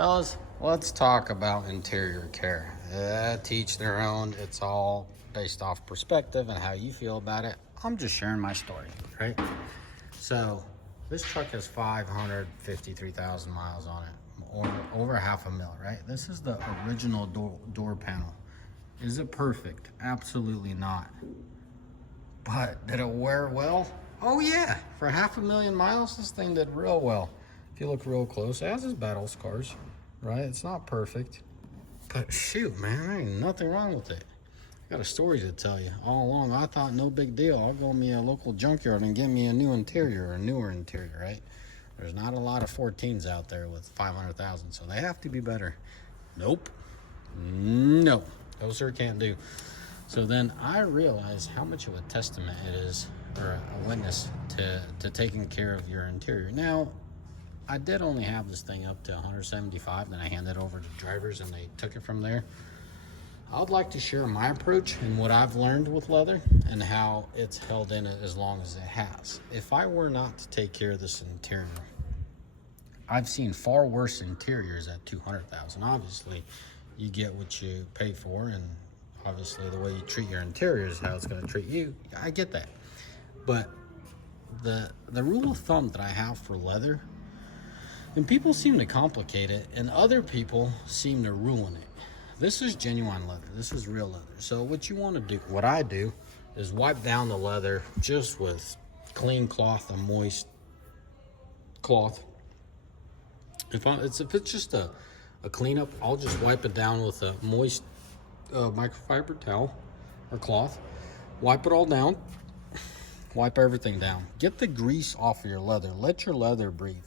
Fellas, let's talk about interior care. Teach their own. It's all based off perspective and how you feel about it. I'm just sharing my story, right? So, this truck has 553,000 miles on it, or over half a mil, right? This is the original door panel. Is it perfect? Absolutely not. But did it wear well? Oh yeah, for 500,000 miles, this thing did real well. If you look real close, it has its battle scars, right? It's not perfect, but shoot, man, there ain't nothing wrong with it. I got a story to tell you. All along, I thought no big deal. I'll go to me a local junkyard and get me a new interior or a newer interior, right? There's not a lot of 14s out there with 500,000, so they have to be better. Nope. No. No, sir, can't do. So then I realized how much of a testament it is, or a witness to taking care of your interior. Now, I did only have this thing up to 175, then I handed it over to drivers and they took it from there. I would like to share my approach and what I've learned with leather and how it's held in it as long as it has. If I were not to take care of this interior, I've seen far worse interiors at 200,000. Obviously, you get what you pay for, and obviously the way you treat your interior is how it's going to treat you. I get that. But the rule of thumb that I have for leather, and people seem to complicate it, and other people seem to ruin it. This is genuine leather. This is real leather. So what you want to do, what I do, is wipe down the leather just with clean cloth, a moist cloth. If it's just a cleanup, I'll just wipe it down with a moist microfiber towel or cloth. Wipe it all down. Wipe everything down. Get the grease off of your leather. Let your leather breathe.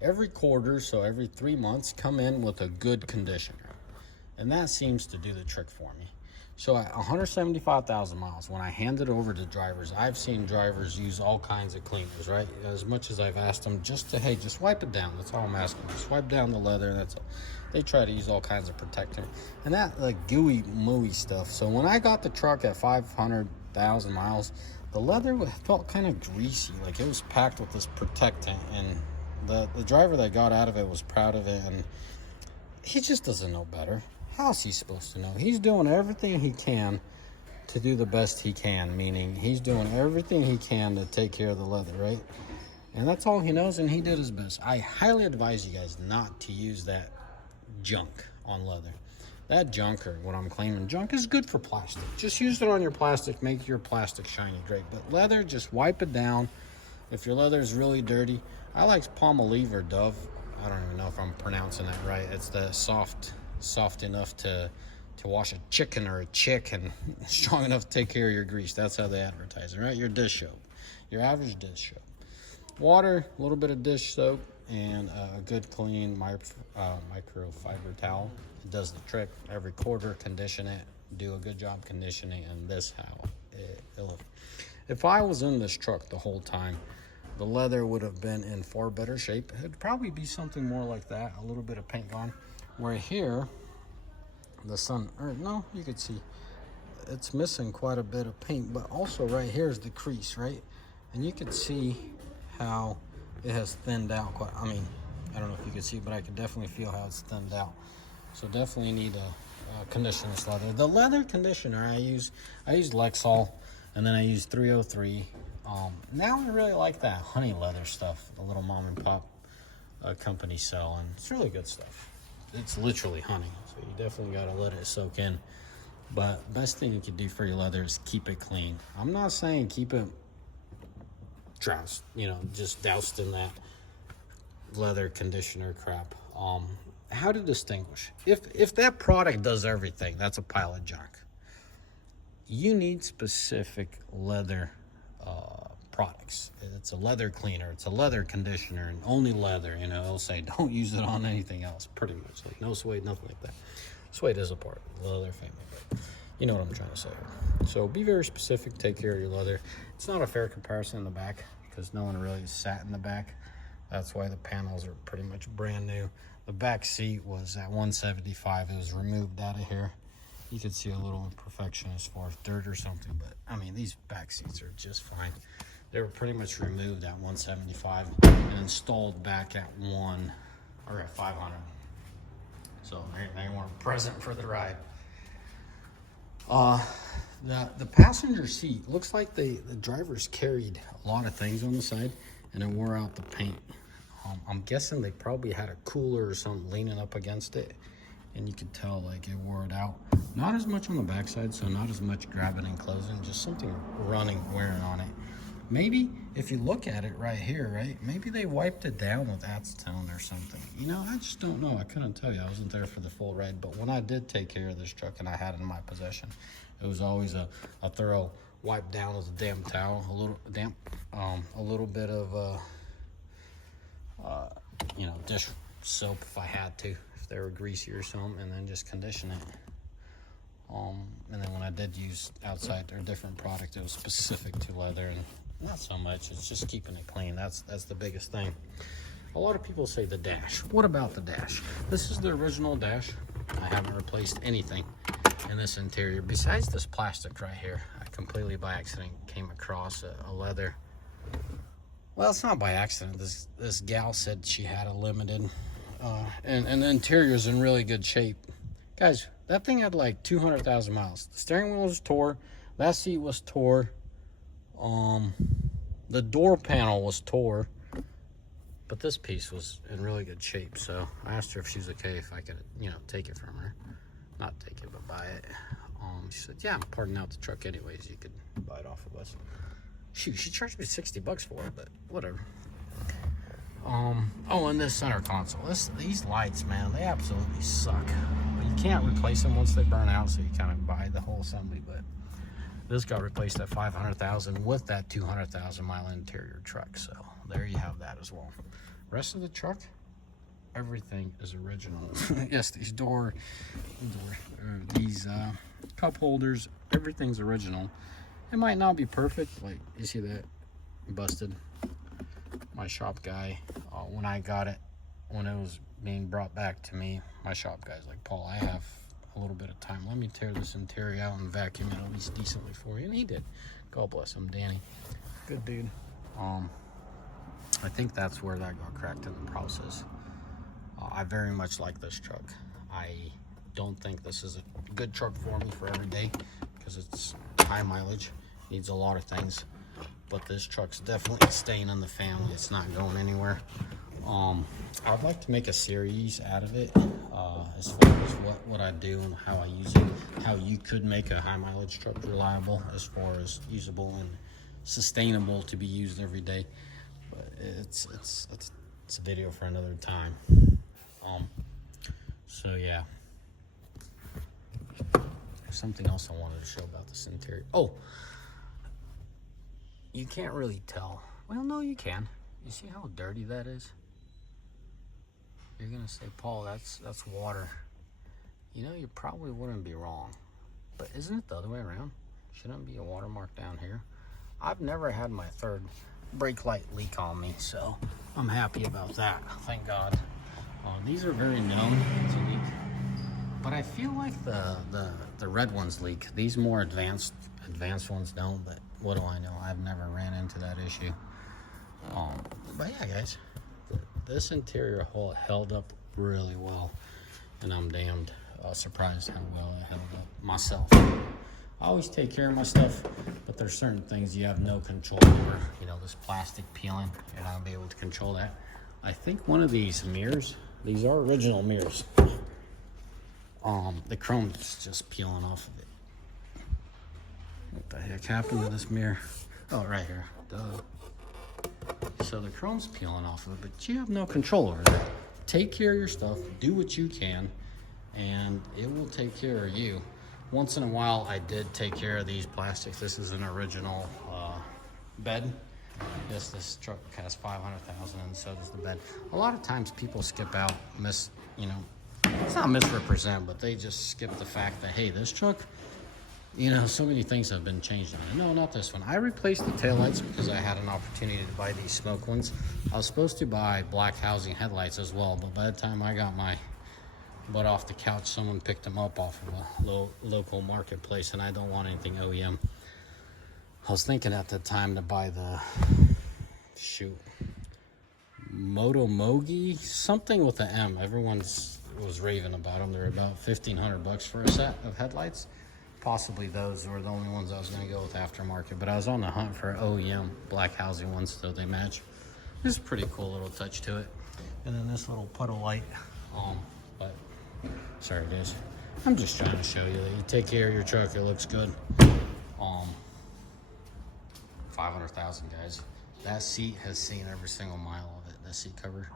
Every quarter, so every 3 months, come in with a good conditioner. And that seems to do the trick for me. So at 175,000 miles, when I hand it over to drivers, I've seen drivers use all kinds of cleaners, right? As much as I've asked them just to, hey, just wipe it down. That's all I'm asking. Just wipe down the leather. That's all. They try to use all kinds of protector. And that like gooey, mooey stuff. So when I got the truck at 500,000 miles, the leather felt kind of greasy. Like it was packed with this protectant. And the driver that got out of it was proud of it. And he just doesn't know better. How's he supposed to know? He's doing everything he can to do the best he can, meaning he's doing everything he can to take care of the leather, right? And that's all he knows, and he did his best. I highly advise you guys not to use that junk on leather. That junk, or what I'm claiming junk, is good for plastic. Just use it on your plastic, make your plastic shiny great. But leather, just wipe it down. If your leather is really dirty, I like Palmolive or Dove. I don't even know if I'm pronouncing that right. It's the soft enough to wash a chicken or a chick, and strong enough to take care of your grease. That's how they advertise it, right? Your dish soap, your average dish soap. Water, a little bit of dish soap, and a good clean microfiber towel. It does the trick. Every quarter, condition it. Do a good job conditioning, and this how it'll look. If I was in this truck the whole time, the leather would have been in far better shape. It'd probably be something more like that, a little bit of paint gone. Where here, the sun, or no, you could see it's missing quite a bit of paint, but also right here is the crease, right? And you can see how it has thinned out quite. I mean, I don't know if you can see, but I can definitely feel how it's thinned out. So definitely need to condition this leather. The leather conditioner I use Lexol, and then I use 303. Now I really like that honey leather stuff, the little mom and pop company sell, and it's really good stuff. It's literally honey, so you definitely got to let it soak in. But best thing you can do for your leather is keep it clean. I'm not saying keep it doused, just doused in that leather conditioner crap. How to distinguish? If that product does everything, that's a pile of junk. You need specific leather products. It's a leather cleaner, it's a leather conditioner, and only leather. It'll say don't use it on anything else, pretty much. Like no suede, nothing like that. Suede is a part of the leather family, but you know what I'm trying to say here. So be very specific, take care of your leather. It's not a fair comparison in the back because no one really sat in the back. That's why the panels are pretty much brand new. The back seat was at 175. It was removed out of here. You could see a little imperfection as far as dirt or something, but I mean, these back seats are just fine. They were pretty much removed at 175 and installed back at 500. so they weren't present for the ride. The passenger seat looks like the drivers carried a lot of things on the side, and it wore out the paint. I'm guessing they probably had a cooler or something leaning up against it, and you could tell like it wore it out. Not as much on the backside, so not as much grabbing and closing, just something running, wearing on it. Maybe if you look at it right here, right, maybe they wiped it down with acetone or something. You know, I just don't know. I couldn't tell you. I wasn't there for the full ride, but when I did take care of this truck and I had it in my possession, it was always a thorough wipe down with a damp towel, a little bit of you know, dish soap if I had to, if they were greasy or something, and then just condition it. And then when I did use outside or different product, it was specific to leather, and not so much. It's just keeping it clean. That's the biggest thing. A lot of people say the dash. What about the dash? This is the original dash. I haven't replaced anything in this interior besides this plastic right here. I completely by accident came across a leather. Well, it's not by accident. This gal said she had a limited, and the interior's in really good shape. Guys, that thing had like 200,000 miles. The steering wheel was tore. That seat was tore. The door panel was tore. But this piece was in really good shape. So I asked her if she was okay if I could, you know, take it from her. Not take it, but buy it. She said, yeah, I'm parting out the truck anyways. You could buy it off of us. Shoot, she charged me $60 for it, but whatever. Oh, and this center console. These lights, man, they absolutely suck. But you can't replace them once they burn out, so you kind of buy the whole assembly. But this got replaced at $500,000 with that 200,000 mile interior truck. So there you have that as well. Rest of the truck, everything is original. Yes, these these cup holders, everything's original. It might not be perfect, like you see that busted. My shop guy, when I got it, when it was being brought back to me, my shop guy's like, Paul, I have a little bit of time. Let me tear this interior out and vacuum it at least decently for you. And he did. God bless him, Danny. Good dude. I think that's where that got cracked in the process. I very much like this truck. I don't think this is a good truck for me for every day because it's high mileage, needs a lot of things. But this truck's definitely staying in the family. It's not going anywhere. I'd like to make a series out of it as far as what I do and how I use it, how you could make a high mileage truck reliable as far as usable and sustainable to be used every day. But it's a video for another time. So yeah, there's something else I wanted to show about this interior. Oh, you can't really tell. Well, no, you can. You see how dirty that is? You're gonna say, Paul, that's water. You know, you probably wouldn't be wrong. But isn't it the other way around? Shouldn't be a watermark down here? I've never had my third brake light leak on me, so I'm happy about that. Thank God. These are very known to leak, but I feel like the red ones leak. These more advanced ones don't, but what do I know? I've never ran into that issue. But yeah, guys, this interior hole held up really well, and I'm damned surprised how well it held up myself. I always take care of my stuff, but there's certain things you have no control over. You know, this plastic peeling, you're not gonna be able to control that. I think one of these mirrors, these are original mirrors. The chrome's just peeling off of it. What the heck happened to this mirror? Oh, right here. Duh. So the chrome's peeling off of it, but you have no control over that. Take care of your stuff, do what you can, and it will take care of you. Once in a while, I did take care of these plastics. This is an original bed. Yes, this truck has 500,000, and so does the bed. A lot of times people skip out, it's not misrepresent, but they just skip the fact that, hey, this truck, so many things have been changed on it. No, not this one. I replaced the taillights because I had an opportunity to buy these smoke ones. I was supposed to buy black housing headlights as well, but by the time I got my butt off the couch, someone picked them up off of a local marketplace, and I don't want anything OEM. I was thinking at the time to buy the, Motomogi, something with an M. Everyone's was raving about them. They're about $1,500 for a set of headlights. Possibly those were the only ones I was going to go with aftermarket, but I was on the hunt for OEM black housing ones, so they match. It's a pretty cool little touch to it. And then this little puddle light, but sorry guys, I'm just trying to show you that you take care of your truck, it looks good. 500,000 guys. That seat has seen every single mile of it. That seat cover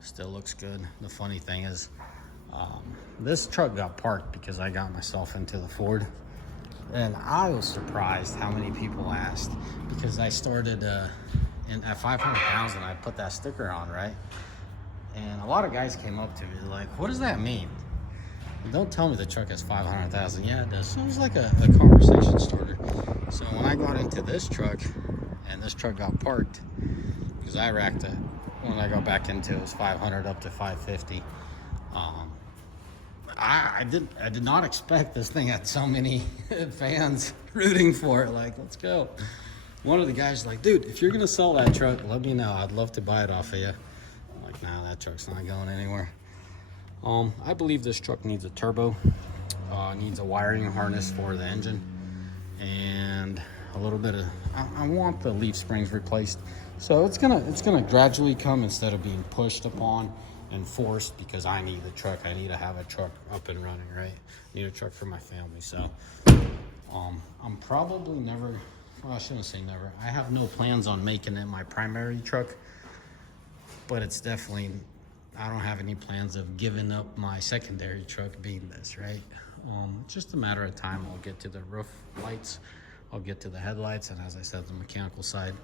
still looks good. The funny thing is, this truck got parked because I got myself into the Ford, and I was surprised how many people asked, because I started at 500,000. I put that sticker on, right? And a lot of guys came up to me like, "What does that mean? Don't tell me the truck has 500,000." Yeah, it does. So it was like a conversation starter. So when I got into this truck, and this truck got parked, because I racked it when I got back into it, was 500 up to 550. I did not expect this thing had so many fans rooting for it. Like, let's go. One of the guys like, "Dude, if you're gonna sell that truck, let me know. I'd love to buy it off of you." I'm like, "Nah, that truck's not going anywhere." I believe this truck needs a turbo, needs a wiring harness for the engine, and a little bit of, I want the leaf springs replaced. So it's gonna gradually come instead of being pushed upon and forced, because I need the truck. I need to have a truck up and running, right? I need a truck for my family. So I'm probably never, well, I shouldn't say never. I have no plans on making it my primary truck, but it's definitely, I don't have any plans of giving up my secondary truck being this, right? Just a matter of time. I'll get to the roof lights, I'll get to the headlights, and as I said, the mechanical side,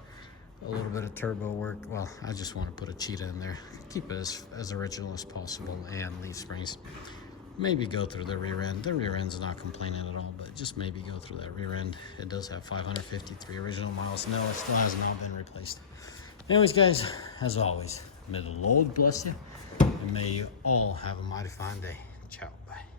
a little bit of turbo work. Well, I just want to put a cheetah in there, keep it as original as possible, and leaf springs. Maybe go through the rear end. The rear end's not complaining at all, but just maybe go through that rear end. It does have 553 original miles. No, it still has not been replaced. Anyways, guys, as always, may the Lord bless you, and may you all have a mighty fine day. Ciao, bye.